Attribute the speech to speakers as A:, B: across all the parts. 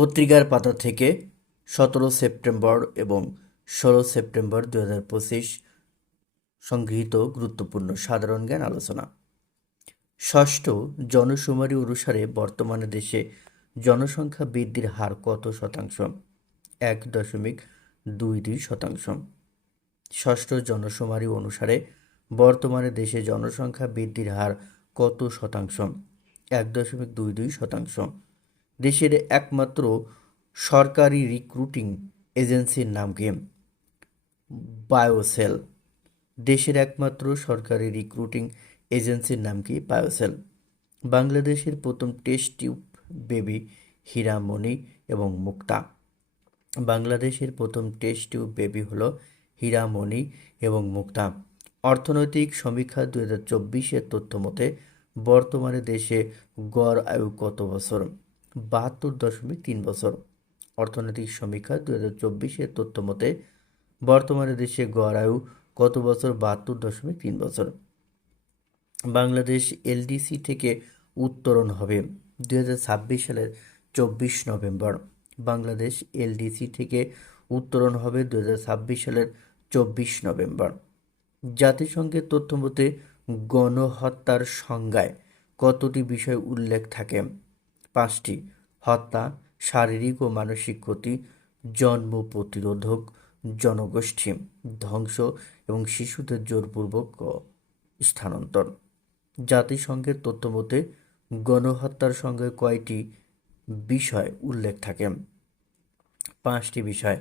A: পত্রিকার পাতা থেকে সতেরো সেপ্টেম্বর এবং ষোলো সেপ্টেম্বর দু হাজার পঁচিশ সংগৃহীত গুরুত্বপূর্ণ সাধারণ জ্ঞান আলোচনা। ষষ্ঠ জনশুমারি অনুসারে বর্তমানে দেশে জনসংখ্যা বৃদ্ধির হার কত শতাংশ? এক দশমিক দুই দুই শতাংশ। ষষ্ঠ জনশুমারি অনুসারে বর্তমানে দেশে জনসংখ্যা বৃদ্ধির হার কত শতাংশ? এক দশমিক দুই দুই শতাংশ। দেশের একমাত্র সরকারি রিক্রুটিং এজেন্সির নাম কি? বায়োসেল দেশের একমাত্র সরকারি রিক্রুটিং এজেন্সির নাম কি? বায়োসেল বাংলাদেশের প্রথম টেস্ট টিউব বেবি হীরামণি এবং মুক্তা। বাংলাদেশের প্রথম টেস্ট টিউব বেবি হলো হীরামণি এবং মুক্তা। অর্থনৈতিক সমীক্ষা দু হাজার চব্বিশের তথ্য মতে, বর্তমানে দেশে গড় আয়ু কত বছর? বাহাত্তর দশমিক তিন বছর। অর্থনৈতিক সমীক্ষা দু হাজার চব্বিশের তথ্য মতে, বর্তমানে দেশে গড় আয়ু কত বছর বাহাত্তর দশমিক তিন বছর। বাংলাদেশ এলডিসি থেকে উত্তরণ হবে দু ছাব্বিশ সালের চব্বিশ নভেম্বর। বাংলাদেশ এলডিসি থেকে উত্তরণ হবে দু ছাব্বিশ সালের চব্বিশ নভেম্বর। জাতিসংঘের তথ্য মতে, গণহত্যার সংজ্ঞায় কতটি বিষয় উল্লেখ থাকে? পাঁচটি, হত্যা, শারীরিক ও মানসিক ক্ষতি, জন্ম প্রতিরোধক, জনগোষ্ঠী, ধ্বংস এবং শিশুদের জোরপূর্বক স্থানান্তর। জাতিসংঘের তথ্য মতে, গণহত্যার সঙ্গে কয়টি বিষয় উল্লেখ থাকে? পাঁচটি বিষয়,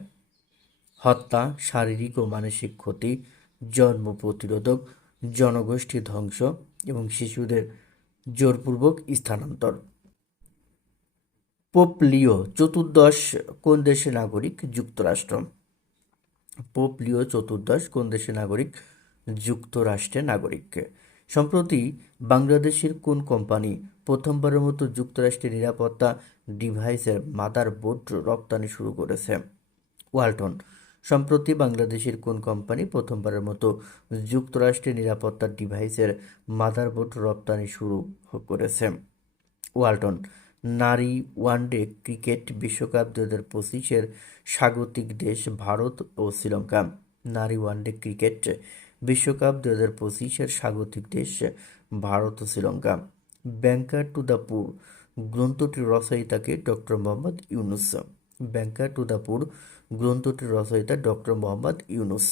A: হত্যা, শারীরিক ও মানসিক ক্ষতি, জন্ম প্রতিরোধক, জনগোষ্ঠী ধ্বংস এবং শিশুদের জোরপূর্বক স্থানান্তর। পোপ লিও চতুর্দশ, কোন দেশের নাগরিক? যুক্তরাষ্ট্র। পোপ লিও চতুর্দশ, কোন দেশের নাগরিক? যুক্তরাষ্ট্রের নাগরিক। সম্প্রতি বাংলাদেশের কোন কোম্পানি প্রথমবারের মতো যুক্তরাষ্ট্রের নিরাপত্তা ডিভাইসের মাদার বোর্ড রপ্তানি শুরু করেছে? ওয়ালটন। সম্প্রতি বাংলাদেশের কোন কোম্পানি প্রথমবারের মতো যুক্তরাষ্ট্রের নিরাপত্তা ডিভাইসের মাদারবোর্ড রপ্তানি শুরু করেছে? ওয়ালটন। নারী ওয়ানডে ক্রিকেট বিশ্বকাপ দু হাজার পঁচিশের স্বাগতিক দেশ ভারত ও শ্রীলঙ্কা। নারী ওয়ানডে ক্রিকেট বিশ্বকাপ দু হাজার পঁচিশের স্বাগতিক দেশ ভারত ও Sri Lanka. Banker to the poor গ্রন্থটির রচয়িতাকে doctor Mohammad Yunus. Banker to the poor গ্রন্থটির রচয়িতা ডক্টর মোহাম্মদ ইউনুস।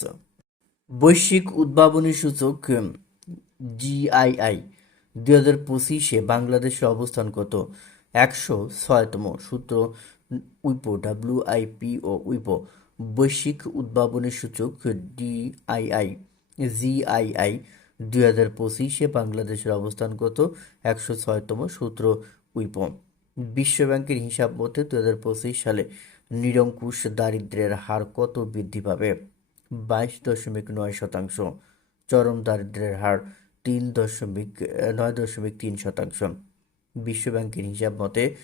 A: বৈশ্বিক উদ্ভাবনী সূচক জিআইআই দু হাজার পঁচিশে বাংলাদেশের অবস্থান কত? একশো ছয়তম সূত্র উইপো ডাব্লিউআইপি ও উইপো। বৈশ্বিক উদ্ভাবনী সূচক ডিআইআই জিআইআই দুই হাজার পঁচিশে বাংলাদেশের অবস্থান কত? একশো ছয়তম সূত্র উইপো। বিশ্বব্যাংকের হিসাব মতে দু হাজার পঁচিশ সালে নিরঙ্কুশ দারিদ্র্যের হার কত বৃদ্ধি পাবে? বাইশ দশমিক নয় শতাংশ। চরম দারিদ্র্যের হার তিন দশমিক, নয় দশমিক তিন শতাংশ। বিশ্বব্যাংকের হিসাব মতে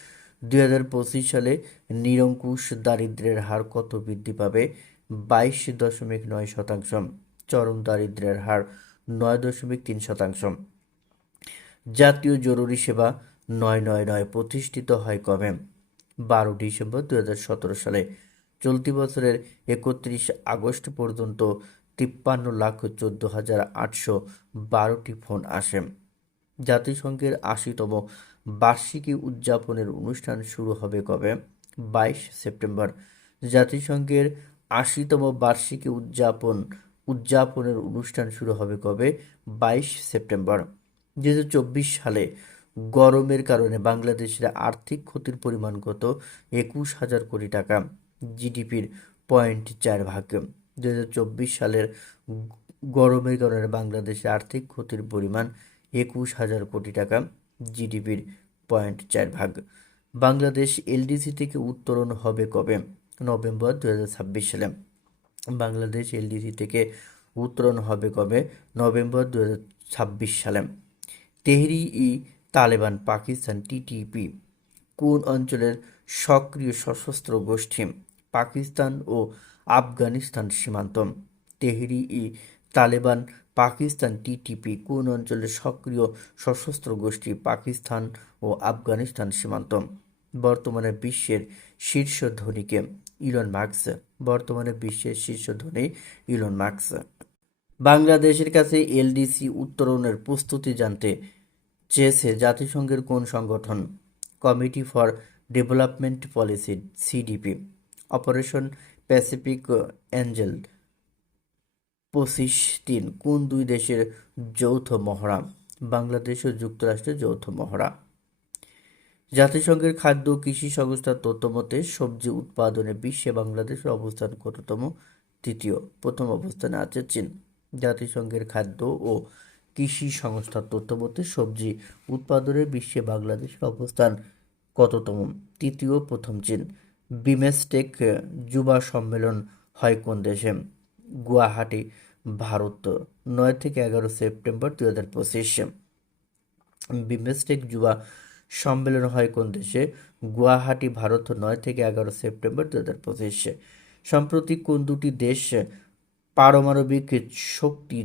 A: দুই হাজার পঁচিশ সালে নিরঙ্কুশ দারিদ্র্যের হার কত বৃদ্ধি পাবে? বাইশ দশমিক নয় শতাংশ। চরম দারিদ্র্যের হার নয় দশমিক তিন শতাংশ। জাতীয় জরুরি সেবা নয় নয় নয় প্রতিষ্ঠিত হয় কবে? বারো ডিসেম্বর দু হাজার সতেরো সালে। চলতি বছরের একত্রিশ আগস্ট পর্যন্ত তিপ্পান্ন লাখ চোদ্দ হাজার আটশো বারোটি ফোন আসে। জাতিসংঘের আশিতম বার্ষিকী উদযাপনের অনুষ্ঠান শুরু হবে কবে? বাইশ সেপ্টেম্বর। জাতিসংঘের আশিতম বার্ষিকী উদযাপন, উদযাপনের অনুষ্ঠান শুরু হবে কবে? বাইশ সেপ্টেম্বর। দু হাজার চব্বিশ সালে গরমের কারণে বাংলাদেশের আর্থিক ক্ষতির পরিমাণ কত? একুশ হাজার কোটি টাকা। জিডিপির পয়েন্ট চার ভাগ। দু হাজার চব্বিশ সালের গরমের কারণে বাংলাদেশের আর্থিক ক্ষতির পরিমাণ একুশ হাজার কোটি টাকা। জিডিপির পয়েন্ট চার ভাগ। বাংলাদেশ এলডিসি থেকে উত্তরণ হবে কবে? নভেম্বর দু হাজার ছাব্বিশ সালে। বাংলাদেশ এলডিসি থেকে উত্তরণ হবে কবে? নভেম্বর দু হাজার ছাব্বিশ সালে। তেহরি ই তালেবান, পাকিস্তান টিটিপি কোন অঞ্চলের সক্রিয় সশস্ত্র গোষ্ঠী? পাকিস্তান ও আফগানিস্তান সীমান্ত। তেহরি ই তালেবান পাকিস্তান টিটিপি কোন অঞ্চলের সক্রিয় সশস্ত্র গোষ্ঠী পাকিস্তান ও আফগানিস্তান সীমান্ত? বর্তমানে বিশ্বের শীর্ষ ধনীকে ইলন মার্কস বর্তমানে বিশ্বের শীর্ষ ধনী ইলন মার্কস বাংলাদেশের কাছে এলডিসি উত্তরণের প্রস্তুতি জানতে চেয়েছে জাতিসংঘের কোন সংগঠন? Committee for development policy CDP operation pacific angel. পঁচিশ তিন, কোন দুই দেশের যৌথ মহড়া? বাংলাদেশ ও যুক্তরাষ্ট্রের যৌথ মহড়া। জাতিসংঘের খাদ্য ও কৃষি সংস্থার তথ্য মতে, সবজি উৎপাদনে বিশ্বে বাংলাদেশের অবস্থান কততম? তৃতীয়, প্রথম অবস্থানে আছে চীন। জাতিসংঘের খাদ্য ও কৃষি সংস্থার তথ্য মতে, সবজি উৎপাদনে বিশ্বে বাংলাদেশের অবস্থান কততম? তৃতীয়, প্রথম চীন। বিমেস্টেক যুবা সম্মেলন হয় কোন দেশে? গুয়াহাটি, ভারত, নয় থেকে এগারো সেপ্টেম্বর দুই হাজার পঁচিশ। বিমস্টেক যুবা সম্মেলন হয় কোন দেশে? গুয়াহাটি, ভারত, নয় থেকে এগারো সেপ্টেম্বর দু হাজার পঁচিশে। সম্প্রতি কোন দুটি দেশ পারমাণবিক শক্তি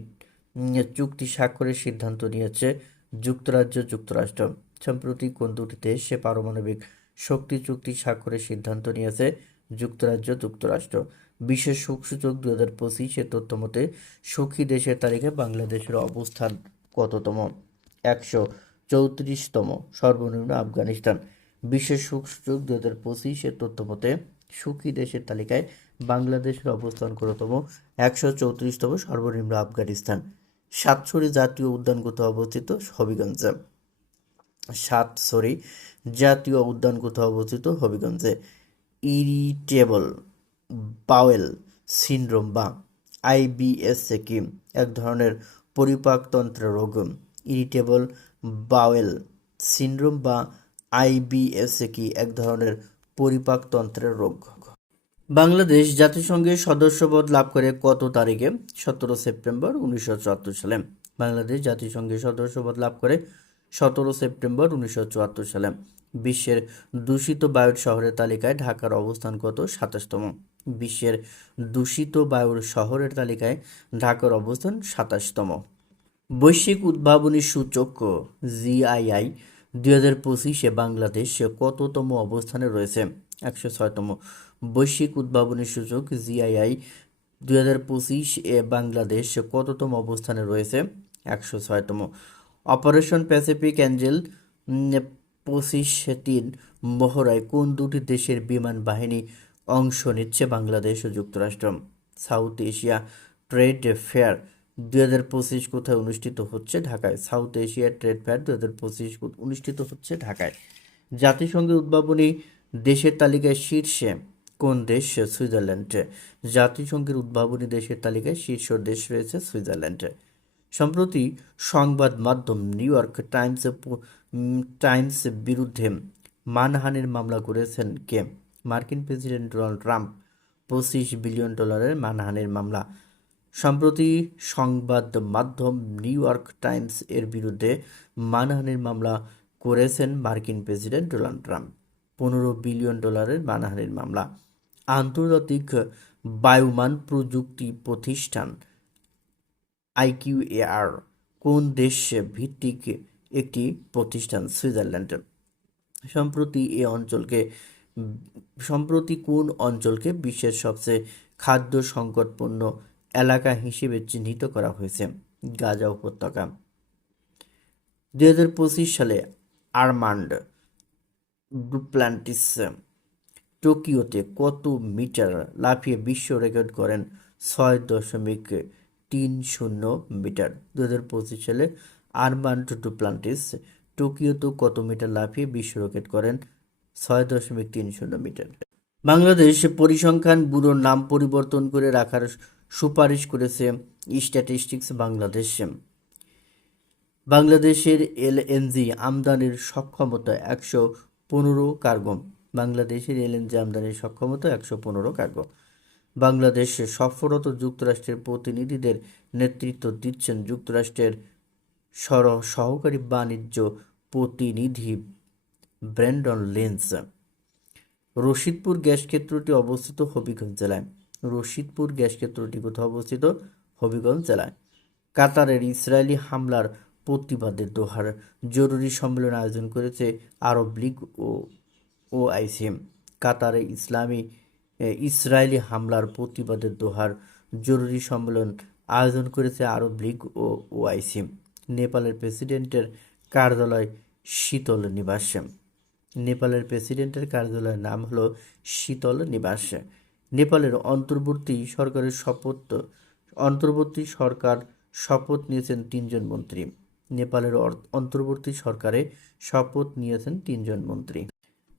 A: চুক্তি স্বাক্ষরের সিদ্ধান্ত নিয়েছে? যুক্তরাজ্য, যুক্তরাষ্ট্র। সম্প্রতি কোন দুটি দেশ পারমাণবিক শক্তি চুক্তি স্বাক্ষরের সিদ্ধান্ত নিয়েছে? যুক্তরাজ্য, যুক্তরাষ্ট্র। বিশ্বের সুখ সূচক দু হাজার পঁচিশের তথ্য মতে, সুখী দেশের তালিকায় বাংলাদেশের অবস্থান কততম? একশো চৌত্রিশতম, সর্বনিম্ন আফগানিস্তান। বিশ্বের সুখ সূচক দু হাজার পঁচিশের তথ্য মতে, সুখী দেশের তালিকায় বাংলাদেশের অবস্থান কততম? একশো চৌত্রিশতম, সর্বনিম্ন আফগানিস্তান। সাতছড়ি জাতীয় উদ্যান কোথাও অবস্থিত হবিগঞ্জে। সাতছড়ি জাতীয় উদ্যান কোথাও অবস্থিত হবিগঞ্জে। ইরিটেবল বাওয়েল সিনড্রোম বা আইবিএস কি এক ধরনের পরিপাকতন্ত্রের রোগ? ইরিটেবল বাওয়েল সিনড্রোম বা আইবিএস কি এক ধরনের পরিপাকতন্ত্রের রোগ? বাংলাদেশ জাতিসংঘের সদস্যপদ লাভ করে কত তারিখে? সতেরো সেপ্টেম্বর উনিশশো চুয়াত্তর সালে। বাংলাদেশ জাতিসংঘের সদস্যপদ লাভ করে সতেরো সেপ্টেম্বর উনিশশো চুয়াত্তর সালে। বিশ্বের দূষিত বায়ুর শহরের তালিকায় ঢাকার অবস্থান কত? সাতাশতম। বিশ্বের দূষিত বায়ুর শহরের তালিকায় ঢাকার অবস্থান সাতাশতম। বৈশ্বিক উদ্ভাবনী সূচক জিআইআই দুই হাজার পঁচিশে বাংলাদেশ কততম অবস্থানে রয়েছে? একশো ছয়তম। বৈশ্বিক উদ্ভাবনী সূচক জিআইআই দুই হাজার পঁচিশ এ বাংলাদেশ কততম অবস্থানে রয়েছে? একশো ছয়তম। অপারেশন প্যাসিফিক অ্যাঞ্জেল পঁচিশ তিন মহড়ায় কোন দুটি দেশের বিমান বাহিনী অংশ নিচ্ছে বাংলাদেশ ও যুক্তরাষ্ট্র। সাউথ এশিয়া ট্রেড ফেয়ার দুই হাজার পঁচিশ কোথায় অনুষ্ঠিত হচ্ছে? ঢাকায়। সাউথ এশিয়া ট্রেড ফেয়ার দু হাজার পঁচিশ অনুষ্ঠিত হচ্ছে ঢাকায়। জাতিসংঘের উদ্ভাবনী দেশের তালিকায় শীর্ষে কোন দেশ? সুইজারল্যান্ড। জাতিসংঘের উদ্ভাবনী দেশের তালিকায় শীর্ষ দেশ রয়েছে সুইজারল্যান্ড। সম্প্রতি সংবাদ মাধ্যম নিউ ইয়র্ক টাইমস টাইমস বিরুদ্ধে মানহানির মামলা করেছেন কে? মার্কিন প্রেসিডেন্ট ডোনাল্ড ট্রাম্প পঁচিশ বিলিয়ন ডলারের মানহানির মামলা। সম্প্রতি সংবাদ মাধ্যম নিউ ইয়র্ক টাইমস এর বিরুদ্ধে মানহানির মামলা করেছেন মার্কিন প্রেসিডেন্ট ডোনাল্ড ট্রাম্প। পনেরো বিলিয়ন ডলারের মানহানির মামলা। আন্তর্জাতিক বায়ুমান প্রযুক্তি প্রতিষ্ঠান আইকিউএআর কোন দেশ ভিত্তিক একটি প্রতিষ্ঠান? সুইজারল্যান্ড। সম্প্রতি এ অঞ্চলকে সম্প্রতি কোন অঞ্চলকে বিশ্বের সবচেয়ে খাদ্য সংকটপূর্ণ এলাকা হিসেবে চিহ্নিত করা হয়েছে? গাজা উপত্যকা। দুই হাজার পঁচিশ সালে আরমান্ড ডুপ্লান্টিস টোকিওতে কত মিটার লাফিয়ে বিশ্ব রেকর্ড করেন? ছয় দশমিক তিন শূন্য মিটার। দু হাজার পঁচিশ সালে আরমান্ড ডুপ্লান্টিস টোকিওতে কত মিটার লাফিয়ে বিশ্ব রেকর্ড করেন? ছয় দশমিক তিন শূন্য মিটার। বাংলাদেশ পরিসংখ্যান ব্যুরোর নাম পরিবর্তন করে রাখার সুপারিশ করেছে স্ট্যাটিস্টিক্স বাংলাদেশ। বাংলাদেশের এলএনজি আমদানির সক্ষমতা একশো পনেরো কার্গো। বাংলাদেশের এলএনজি আমদানির সক্ষমতা একশো পনেরো কার্গো। বাংলাদেশে সফররত যুক্তরাষ্ট্রের প্রতিনিধিদের নেতৃত্ব দিচ্ছেন যুক্তরাষ্ট্রের সর সহকারী বাণিজ্য প্রতিনিধি। Brandon lens. রশিদপুর গ্যাস ক্ষেত্রটি অবস্থিত হবিগঞ্জ জেলায়। রশিদপুর গ্যাস ক্ষেত্রটি কোথাও অবস্থিত? হবিগঞ্জ জেলায়। কাতারের ইসরায়েলি হামলার প্রতিবাদে দোহার জরুরি সম্মেলন আয়োজন করেছে আরব লীগ ও ও ওআইসি কাতারে ইসলামী ইসরায়েলি হামলার প্রতিবাদে দোহার জরুরি সম্মেলন আয়োজন করেছে আরব লীগ ও ও ওআইসি নেপালের প্রেসিডেন্টের কার্যালয় শীতল নিবাস। নেপালের প্রেসিডেন্টের কার্যালয়ের নাম হলো শীতল নিবাস। নেপালের অন্তর্বর্তী সরকারের শপথ, অন্তর্বর্তী সরকার শপথ নিয়েছেন তিনজন মন্ত্রী। নেপালের অন্তর্বর্তী সরকারে শপথ নিয়েছেন তিনজন মন্ত্রী।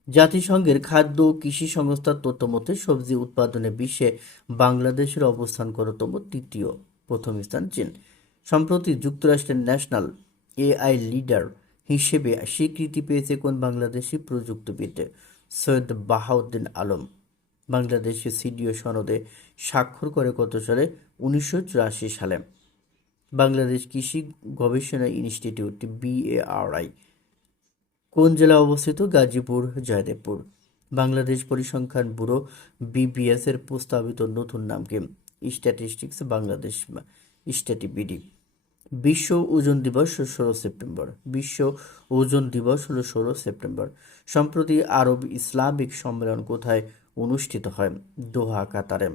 A: জাতিসংঘের খাদ্য কৃষি সংস্থার তথ্য মতে, সবজি উৎপাদনে বিশ্বে বাংলাদেশের অবস্থান করতম তৃতীয় প্রথম স্থান চীন। সম্প্রতি যুক্তরাষ্ট্রের ন্যাশনাল এআই লিডার হিসেবে স্বীকৃতি পেয়েছে কোন বাংলাদেশি প্রযুক্তিবিদ? সৈয়দ বাহাউদ্দিন আলম। বাংলাদেশি সিডিও সনদে স্বাক্ষর করে কত সালে? উনিশশো চুরাশি সালে। বাংলাদেশ কৃষি গবেষণা ইনস্টিটিউট, বিএআরআই। কোন জেলা অবস্থিত? গাজীপুর, জয়দেবপুর। বাংলাদেশ পরিসংখ্যান ব্যুরো, বিবিএস এর প্রস্তাবিত নতুন নাম কি? স্ট্যাটিস্টিক্স, বাংলাদেশ স্ট্যাটিবিডি বিশ্ব ওজন দিবস ষোলো সেপ্টেম্বর। বিশ্ব ওজন দিবস হলো ষোলো সেপ্টেম্বর। সম্প্রতি আরব ইসলামিক সম্মেলন কোথায় অনুষ্ঠিত হয়? দোহা, কাতারে।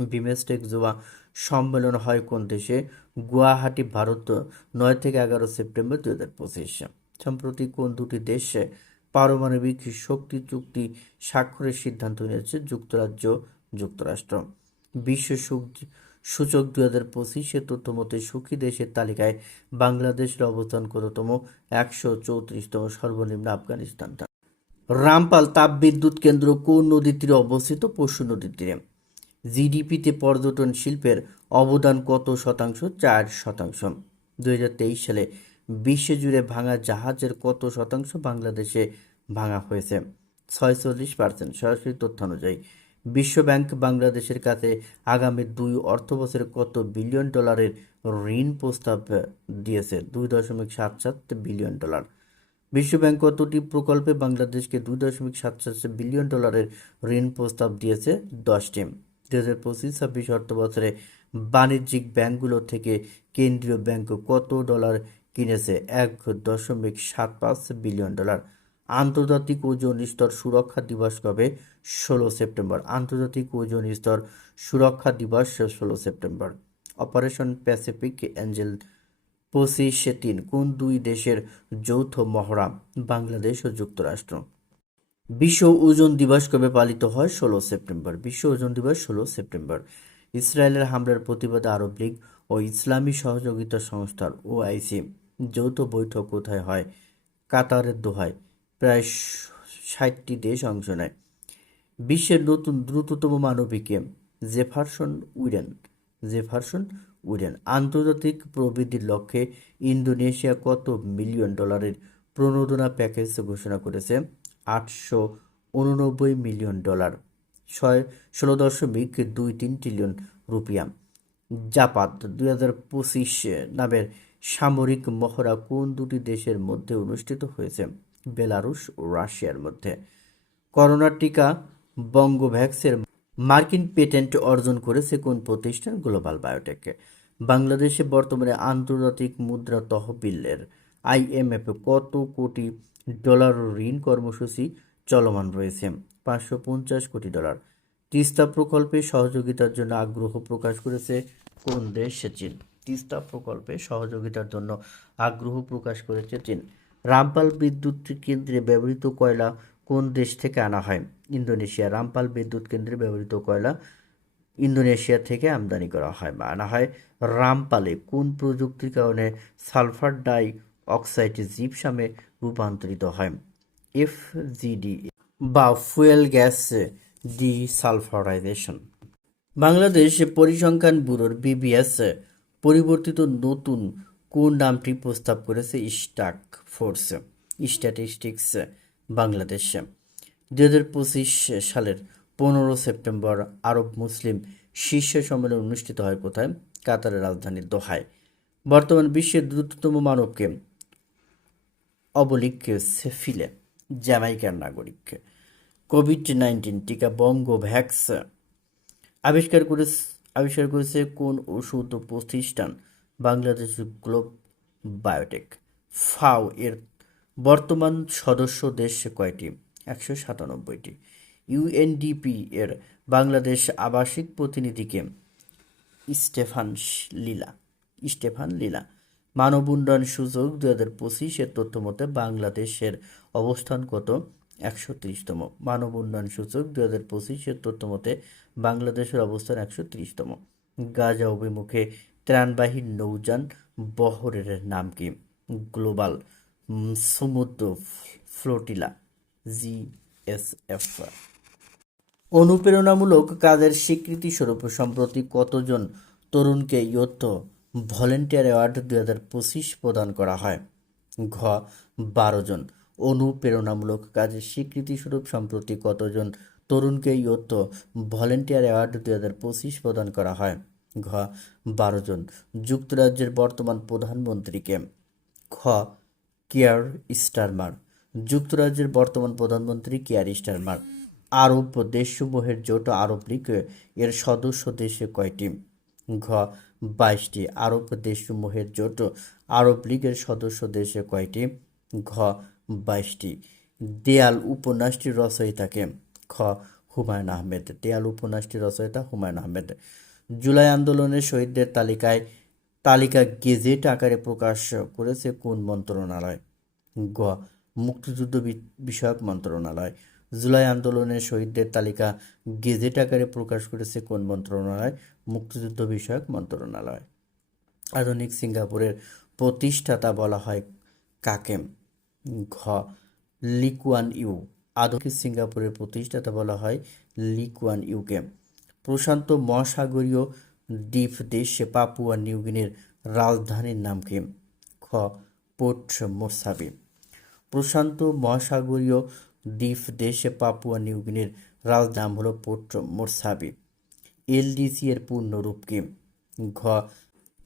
A: বিমেস্টেক যুবা সম্মেলন হয় কোন দেশে? গুয়াহাটি, ভারত, নয় থেকে এগারো সেপ্টেম্বর দু হাজার পঁচিশ। সম্প্রতি কোন দুটি দেশে পারমাণবিক শক্তি চুক্তি স্বাক্ষরের সিদ্ধান্ত নিয়েছে যুক্তরাজ্য, যুক্তরাষ্ট্র? বিশ্ব সূচক দু হাজার পঁচিশের তথ্য মতে সুখী দেশের তালিকায় বাংলাদেশের অবস্থান কততম? একশো চৌত্রিশতম সর্বনিম্ন আফগানিস্তান রামপাল তাপবিদ্যুৎ কেন্দ্র কোন নদীর তীরে অবস্থিত? পশু নদীর তীরে জিডিপিতে পর্যটন শিল্পের অবদান কত শতাংশ? চার শতাংশ। দুই হাজার তেইশ সালে বিশ্বজুড়ে ভাঙা জাহাজের কত শতাংশ বাংলাদেশে ভাঙা হয়েছে? ছয়চল্লিশ পার্সেন্ট। সরাসরি তথ্য অনুযায়ী বিশ্বব্যাংক বাংলাদেশের কাছে আগামী দুই অর্থবছরে কত বিলিয়ন ডলারের ঋণ প্রস্তাব দিয়েছে? দুই দশমিক সাত সাত বিলিয়ন ডলার। বিশ্বব্যাংক কতটি প্রকল্পে বাংলাদেশকে দুই দশমিক সাত সাত বিলিয়ন ডলারের ঋণ প্রস্তাব দিয়েছে? দশটি। দু হাজার পঁচিশ, ছাব্বিশ অর্থ বছরে বাণিজ্যিক ব্যাংকগুলো থেকে কেন্দ্রীয় ব্যাংক কত ডলার কিনেছে? এক দশমিক সাত পাঁচ বিলিয়ন ডলার। আন্তর্জাতিক ওজন স্তর সুরক্ষা দিবস কবে? ষোলো সেপ্টেম্বর। আন্তর্জাতিক ওজন স্তর সুরক্ষা দিবস ষোলো সেপ্টেম্বর। অপারেশন প্যাসিফিক অ্যাঞ্জেল পঁচিশে তিন। কোন দুই দেশের যৌথ মহড়া? বাংলাদেশ ও যুক্তরাষ্ট্র। বিশ্ব ওজন দিবস কবে পালিত হয়? ষোলো সেপ্টেম্বর। বিশ্ব ওজন দিবস ষোলো সেপ্টেম্বর। ইসরায়েলের হামলার প্রতিবাদে আরব লীগ ও ইসলামী সহযোগিতা সংস্থার ওআইসি। যৌথ বৈঠক কোথায় হয়? কাতারের দোহায়। প্রায় ষাটটি দেশ অংশ নেয়। বিশ্বের নতুন দ্রুততম মানবিকে জেফারসন উইডেন। জেফারসন উইডেন, আন্তর্জাতিক প্রবৃদ্ধির লক্ষ্যে ইন্দোনেশিয়া কত মিলিয়ন ডলারের প্রণোদনা প্যাকেজ ঘোষণা করেছে? আটশো উননব্বই মিলিয়ন ডলার, ছয়, ষোলো দশমিক দুই তিন ট্রিলিয়ন রুপিয়া। জাপাত দুই হাজার পঁচিশ নামের সামরিক মহড়া কোন দুটি দেশের মধ্যে অনুষ্ঠিত হয়েছে? বেলারুশ ও রাশিয়ার মধ্যে। করোনা টিকা বঙ্গভ্যাক্সের মার্কিন পেটেন্ট অর্জন করেছে কোন প্রতিষ্ঠান? Global Biotech. বাংলাদেশে বর্তমানে আন্তর্জাতিক মুদ্রা তহবিলের আইএমএফ কত কোটি ডলার ঋণ কর্মসূচি চলমান রয়েছে? পাঁচশো পঞ্চাশ কোটি ডলার। তিস্তা প্রকল্পে সহযোগিতার জন্য আগ্রহ প্রকাশ করেছে কোন দেশ? চীন। তিস্তা প্রকল্পে সহযোগিতার জন্য আগ্রহ প্রকাশ করেছে চীন। রামপাল বিদ্যুৎ কেন্দ্রে ব্যবহৃত কয়লা কোন দেশ থেকে আনা হয়? ইন্দোনেশিয়া। রামপাল বিদ্যুৎ কেন্দ্রে ব্যবহৃত কয়লা ইন্দোনেশিয়া থেকে আমদানি করা হয় বা আনা হয় রামপালে। কোন প্রযুক্তির কারণে সালফার ডাই অক্সাইড জিপসামে রূপান্তরিত হয়? এফজিডি বা fuel gas desulphurisation Bangladesh পরিসংখ্যান ব্যুরোর বিবিএস পরিবর্তিত নতুন কোন নামটি প্রস্তাব করেছে স্টাক ফোর্স, স্ট্যাটিস্টিক্স বাংলাদেশ? দুই হাজার পঁচিশ সালের পনেরো সেপ্টেম্বর আরব মুসলিম শীর্ষ সম্মেলন অনুষ্ঠিত হয় কোথায়? কাতারের রাজধানী দোহায়। বর্তমান বিশ্বের দ্রুততম মানবকে অবলিক সেফিলে জ্যামাইকার নাগরিক। কোভিড নাইন্টিন টিকা বঙ্গ ভ্যাক্স আবিষ্কার করে আবিষ্কার করেছে কোন ওষুধ প্রতিষ্ঠান? বাংলাদেশ গ্লোব বায়োটেক, ফাও এর বর্তমান সদস্য দেশ কয়টি? একশো সাতানব্বইটি। ইউএনডিপি এর বাংলাদেশ আবাসিক প্রতিনিধিকে স্টেফান লীলা স্টেফান লীলা, মানব উন্নয়ন সূচক দু হাজার পঁচিশের তথ্য মতে বাংলাদেশের অবস্থান কত? একশো ত্রিশতম। মানব উন্নয়ন সূচক দু হাজার পঁচিশের তথ্য মতে বাংলাদেশের অবস্থান একশো ত্রিশতম। গাজা অভিমুখে ত্রাণবাহী নৌযান বহরের নাম কি? গ্লোবাল সমুদ্র ফ্লোটিলা জিএসএফ অনুপ্রেরণামূলক কাজের স্বীকৃতি স্বরূপ সম্প্রতি কতজন তরুণকে ইয়ত্ত ভলেন্টিয়ার অ্যাওয়ার্ড দুই হাজার পঁচিশ প্রদান করা হয়? ঘ, বারো জন। অনুপ্রেরণামূলক কাজের স্বীকৃতি স্বরূপ সম্প্রতি কতজন তরুণকে ইয়ত্ত ভলেন্টিয়ার অ্যাওয়ার্ড দুই হাজার পঁচিশ প্রদান করা হয়? ঘ, বারো জন। যুক্তরাজ্যের বর্তমান প্রধানমন্ত্রীকে খ কেয়ার স্টারমার। যুক্তরাজ্যের বর্তমান প্রধানমন্ত্রী কেয়ার স্টারমার। আরব দেশসমূহের জোট আরব লীগ এর সদস্য দেশে কয়টি? ঘ, বাইশটি। আরব দেশসমূহের জোট আরব লীগের সদস্য দেশে কয়টি? ঘ, বাইশটি। দেয়াল উপন্যাসটির রচয়িতাকে। খ হুমায়ুন আহমেদ। দেয়াল উপন্যাসটির রচয়িতা হুমায়ুন আহমেদ। জুলাই আন্দোলনের শহীদদের তালিকায় তালিকা গেজেট আকারে প্রকাশ করেছে কোন মন্ত্রণালয়? গ. মুক্তিযুদ্ধ বিষয়ক মন্ত্রণালয়। জুলাই আন্দোলনের শহীদদের তালিকা গেজেট আকারে প্রকাশ করেছে কোন মন্ত্রণালয়? মুক্তিযুদ্ধ বিষয়ক মন্ত্রণালয়। আধুনিক সিঙ্গাপুরের প্রতিষ্ঠাতা বলা হয় কাকে ঘ. Lee Kuan Yew. আধুনিক সিঙ্গাপুরের প্রতিষ্ঠাতা বলা হয় লিকুয়ান ইউকে প্রশান্ত মহাসাগরীয় দ্বীপ দেশে পাপুয়া নিউগিনের রাজধানীর নাম কি? খ, পোর্ট মোরসাবি প্রশান্ত মহাসাগরীয় দ্বীপ দেশে পাপুয়া নিউগিনের রাজধানী হলো পোর্ট মোরসাবি এলডিসি এর পূর্ণরূপ কি? ঘ,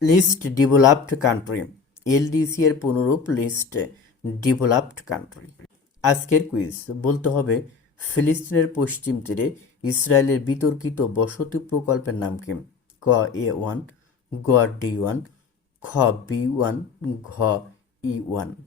A: লিস্ট ডেভেলপড কান্ট্রি। এলডিসি এর পূর্ণরূপ লিস্ট ডেভেলপড কান্ট্রি। আজকের কুইজ বলতে হবে ফিলিস্তিনের পশ্চিম তীরে ইসরায়েলের বিতর্কিত বসতি প্রকল্পের নাম কি? ক, এ ওয়ান, গ, ডি ওয়ান, খ, বি ওয়ান, ঘ, ই ওয়ান।